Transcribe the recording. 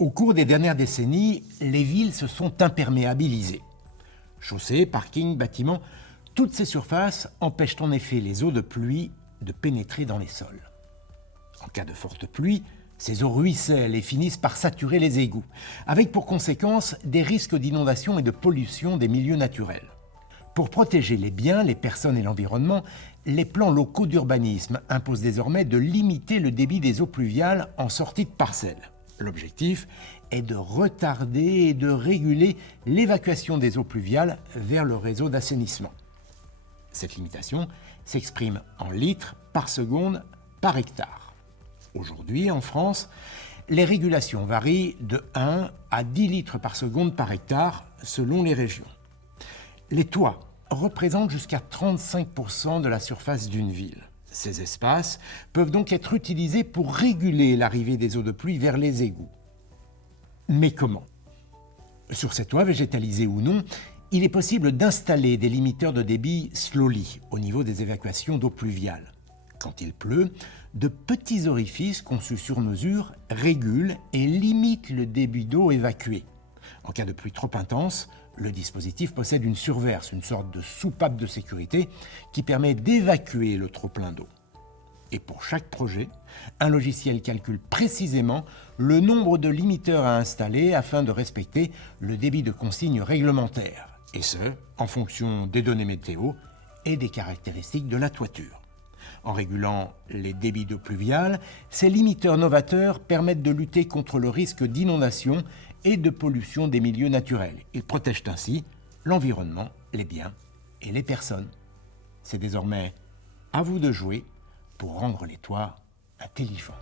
Au cours des dernières décennies, les villes se sont imperméabilisées. Chaussées, parkings, bâtiments, toutes ces surfaces empêchent en effet les eaux de pluie de pénétrer dans les sols. En cas de forte pluie, ces eaux ruissellent et finissent par saturer les égouts, avec pour conséquence des risques d'inondation et de pollution des milieux naturels. Pour protéger les biens, les personnes et l'environnement, les plans locaux d'urbanisme imposent désormais de limiter le débit des eaux pluviales en sortie de parcelles. L'objectif est de retarder et de réguler l'évacuation des eaux pluviales vers le réseau d'assainissement. Cette limitation s'exprime en litres par seconde par hectare. Aujourd'hui, en France, les régulations varient de 1 à 10 litres par seconde par hectare selon les régions. Les toits représentent jusqu'à 35% de la surface d'une ville. Ces espaces peuvent donc être utilisés pour réguler l'arrivée des eaux de pluie vers les égouts. Mais comment ? Sur ces toits, végétalisés ou non, il est possible d'installer des limiteurs de débit Slowly au niveau des évacuations d'eau pluviale. Quand il pleut, de petits orifices conçus sur mesure régulent et limitent le débit d'eau évacué. En cas de pluie trop intense, le dispositif possède une surverse, une sorte de soupape de sécurité qui permet d'évacuer le trop-plein d'eau. Et pour chaque projet, un logiciel calcule précisément le nombre de limiteurs à installer afin de respecter le débit de consigne réglementaire, et ce, en fonction des données météo et des caractéristiques de la toiture. En régulant les débits d'eau pluviale, ces limiteurs novateurs permettent de lutter contre le risque d'inondation et de pollution des milieux naturels. Ils protègent ainsi l'environnement, les biens et les personnes. C'est désormais à vous de jouer pour rendre les toits intelligents.